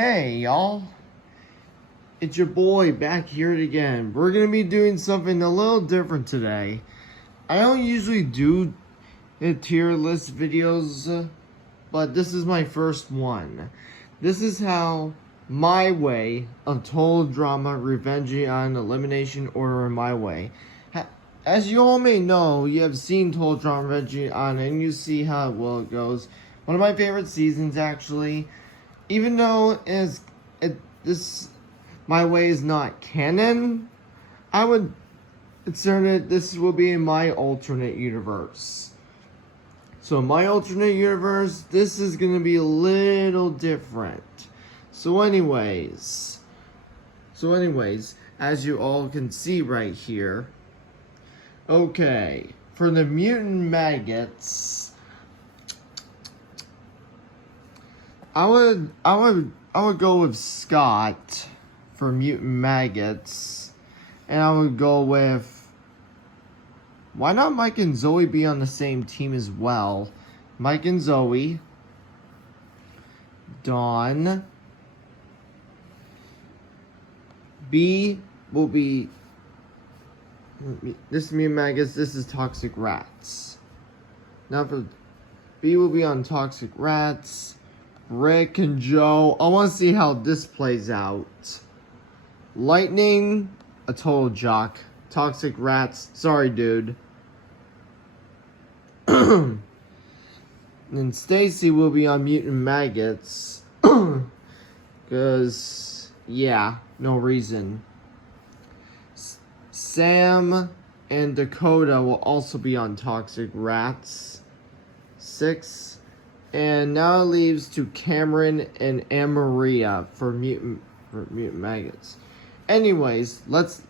Hey y'all, it's your boy back here again. We're gonna be doing something a little different today. I don't usually do tier list videos, but this is my first one. This is how my way of total drama, revenging on elimination order in my way. As you all may know, you have seen total drama, revenging on, and you see how well it goes. One of my favorite seasons, actually. Even though this my way is not canon, I would consider it this will be in my alternate universe. So in my alternate universe, this is gonna be a little different. So anyways, as you all can see right here, okay, for the mutant maggots, I would go with Scott for mutant maggots, and I would go with, why not Mike and Zoe be on the same team as well? Mike and Zoe, Dawn, B will be, this mutant maggots, this is toxic rats. Now for B will be on toxic rats. Rick and Joe, I want to see how this plays out. Lightning, a total jock. Toxic rats, sorry dude. And Stacy will be on mutant maggots. Because, yeah, no reason. Sam and Dakota will also be on toxic rats. 6. And now it leaves to Cameron and Maria for mutant maggots. Anyways, let's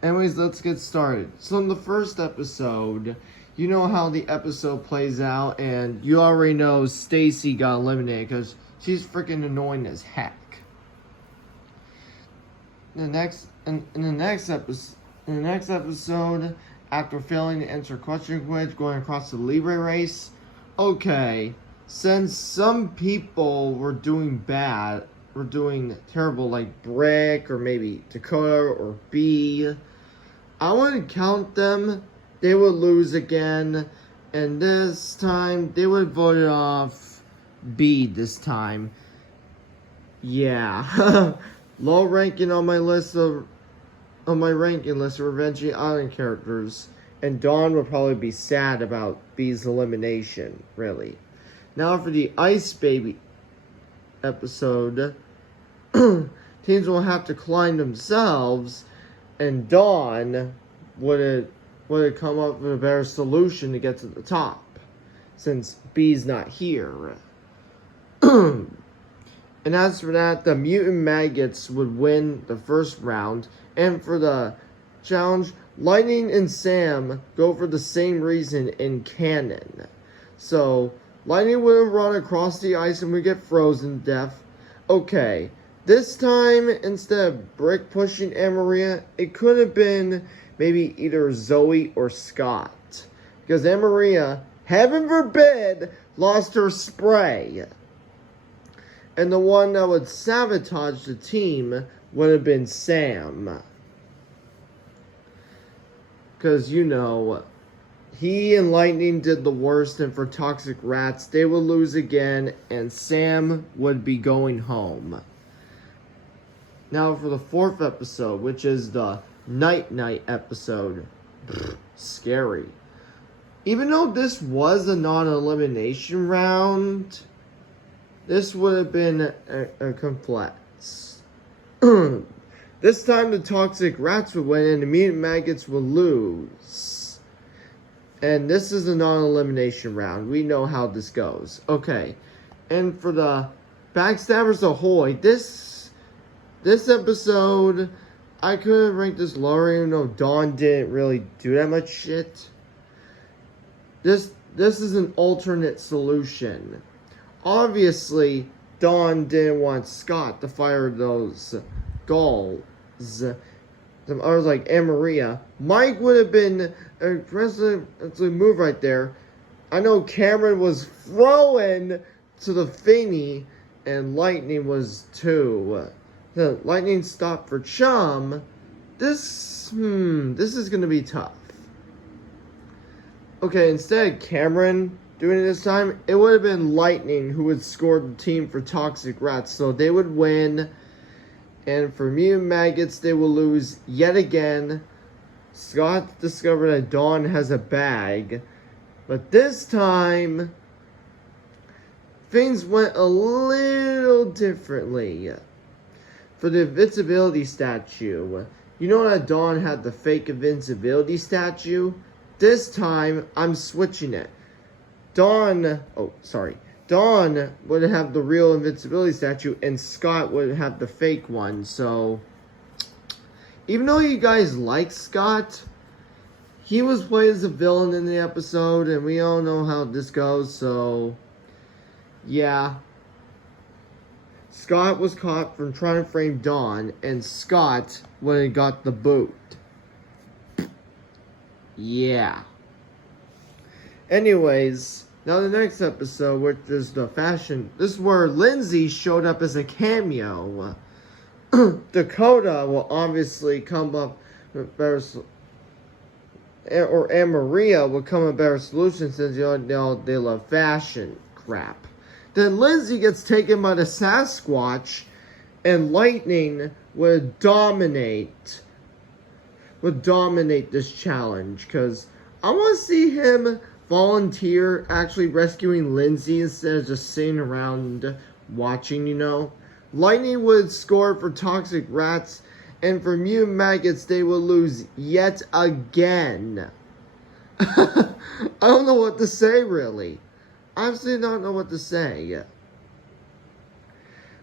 get started. So in the first episode, you know how the episode plays out, and you already know Stacy got eliminated because she's freaking annoying as heck. In the next episode, after failing to answer question quiz, going across the Libre race, okay. Since some people were doing terrible, like Brick or maybe Dakota or B, I wouldn't count them. They would lose again, and this time they would vote off B this time. Yeah, low ranking on my ranking list of Revenge Island characters, and Dawn would probably be sad about B's elimination. Really. Now for the Ice Baby episode, teams will have to climb themselves, and Dawn would have come up with a better solution to get to the top, since B's not here. And as for that, the mutant maggots would win the first round, and for the challenge, Lightning and Sam go for the same reason in canon. So Lightning would run across the ice and we get frozen to death. Okay, this time, instead of Brick pushing Maria, it could have been maybe either Zoe or Scott. Because Maria, heaven forbid, lost her spray. And the one that would sabotage the team would have been Sam. Because, you know, he and Lightning did the worst, and for Toxic Rats, they would lose again, and Sam would be going home. Now for the fourth episode, which is the Night episode. Scary. Even though this was a non-elimination round, this would have been a complex. This time the Toxic Rats would win, and the Mutant Maggots would lose. And this is a non-elimination round. We know how this goes. Okay. And for the Backstabbers Ahoy, this episode, I could have ranked this lower, even though Dawn didn't really do that much shit. This is an alternate solution. Obviously, Dawn didn't want Scott to fire those gulls. Some others like Maria. Mike would have been a impressive move right there. I know Cameron was throwing to the thingy, and Lightning was 2. The Lightning stopped for Chum. This is gonna be tough. Okay, instead of Cameron doing it this time, it would have been Lightning who would score the team for Toxic Rats, so they would win. And for Mutant Maggots, they will lose yet again. Scott discovered that Dawn has a bag, but this time things went a little differently. For the invincibility statue, you know that Dawn had the fake invincibility statue? This time, I'm switching it. Dawn would have the real invincibility statue, and Scott would have the fake one. So, even though you guys like Scott, he was played as a villain in the episode, and we all know how this goes, so, yeah. Scott was caught from trying to frame Dawn, and Scott would have got the boot. Yeah. Anyways, now the next episode, which is the fashion, this is where Lindsay showed up as a cameo. Dakota will obviously come up with better, and Maria will come with better solutions since they love fashion crap. Then Lindsay gets taken by the Sasquatch, and Lightning would dominate this challenge, because I want to see him volunteer actually rescuing Lindsay instead of just sitting around watching, you know. Lightning would score for Toxic Rats, and for Mutant Maggots, they will lose yet again. I don't know what to say, really. I honestly don't know what to say.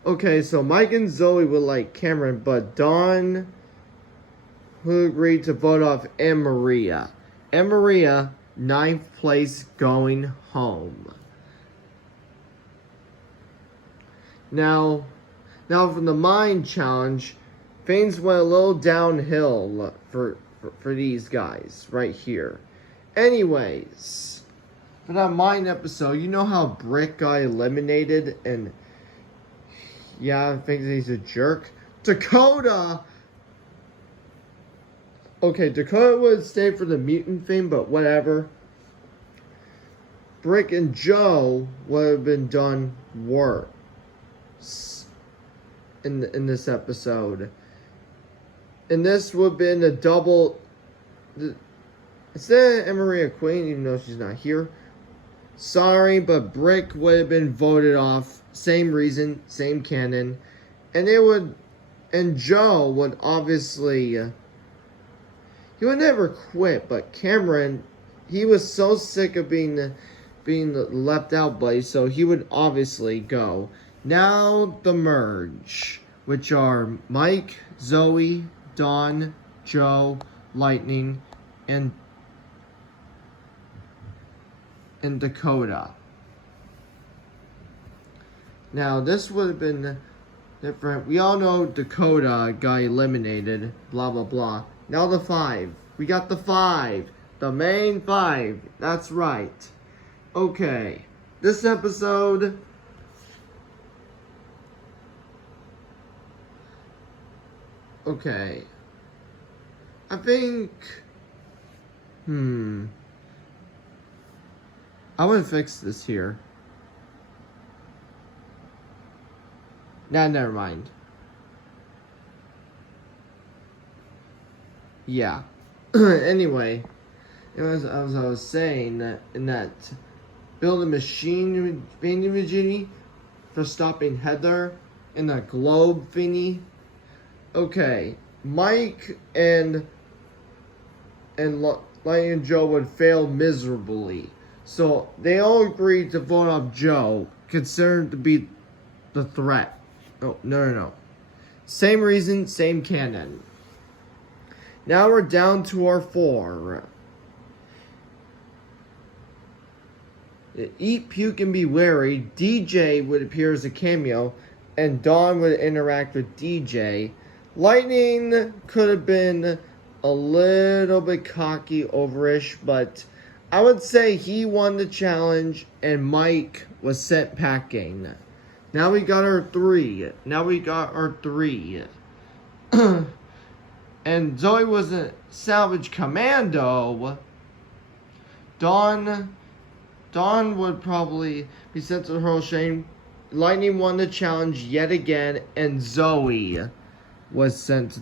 Okay, so Mike and Zoe would like Cameron, but Dawn who agreed to vote off Maria. Maria, 9th place, going home. Now from the Mind Challenge, things went a little downhill for these guys right here. Anyways, for that Mind episode, you know how Brick got eliminated, and yeah, I think he's a jerk. Dakota would stay for the mutant thing, but whatever. Brick and Joe would have been done worse in this episode. And this would have been a double. Instead of Maria Queen, even though she's not here. Sorry, but Brick would have been voted off. Same reason, same canon. And Joe would obviously. He would never quit, but Cameron, he was so sick of being left out, buddy, so he would obviously go. Now the merge, which are Mike, Zoe, Dawn, Joe, Lightning, and Dakota. Now this would have been different. We all know Dakota got eliminated, blah blah blah. Now the 5. We got the 5. The main 5. That's right. Okay. This episode. Okay. I think. I would fix this here. Nah, never mind. Yeah. Anyway, as I was saying, in that build a machine thingy for stopping Heather in that globe thingy. Okay, Mike and Lightning and Joe would fail miserably, so they all agreed to vote off Joe, considered to be the threat. Oh, no. Same reason, same canon. Now we're down to our 4. Eat, puke, and be wary. DJ would appear as a cameo, and Dawn would interact with DJ. Lightning could have been a little bit cocky, overish, but I would say he won the challenge, and Mike was sent packing. Now we got our three. And Zoe was a salvage commando. Dawn would probably be sent to the hurl shame. Lightning won the challenge yet again, and Zoe was sent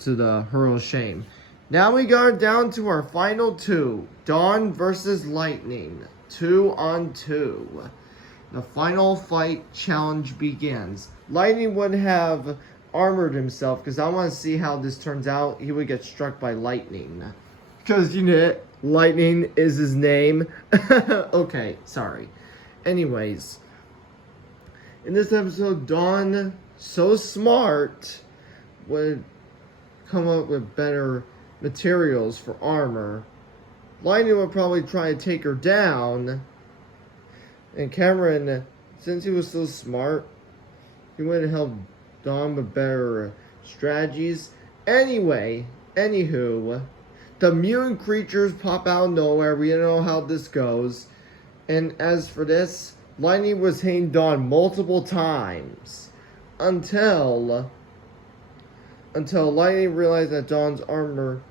to the hurl of shame. Now we got down to our final two. Dawn versus Lightning. 2-on-2. The final fight challenge begins. Lightning would have armored himself because I want to see how this turns out. He would get struck by lightning. Because, you know, Lightning is his name. Okay, sorry. Anyways, in this episode, Dawn, so smart, would come up with better materials for armor. Lightning would probably try to take her down. And Cameron, since he was so smart, he would have helped Dawn with better strategies. Anywho, the mutant creatures pop out of nowhere. We don't know how this goes. And as for this, Lightning was hitting Dawn multiple times until Lightning realized that Dawn's armor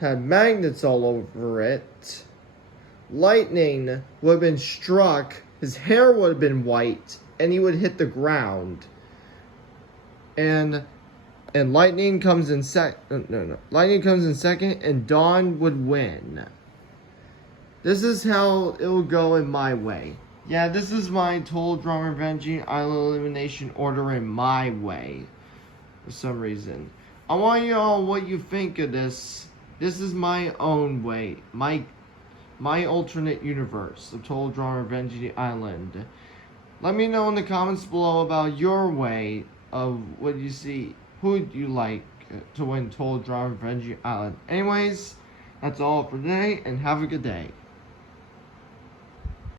had magnets all over it. Lightning would have been struck, his hair would have been white, and he would hit the ground. And Lightning comes in Lightning comes in second, and Dawn would win. This is how it will go in my way. Yeah, this is my Total Drama Revenging Island elimination order in my way. For some reason. I want you all what you think of this. This is my own way. My alternate universe of Total Drama Revenging Island. Let me know in the comments below about your way of what you see. Who would you like to win Total Drama Revenging Island? Anyways, that's all for today, and have a good day.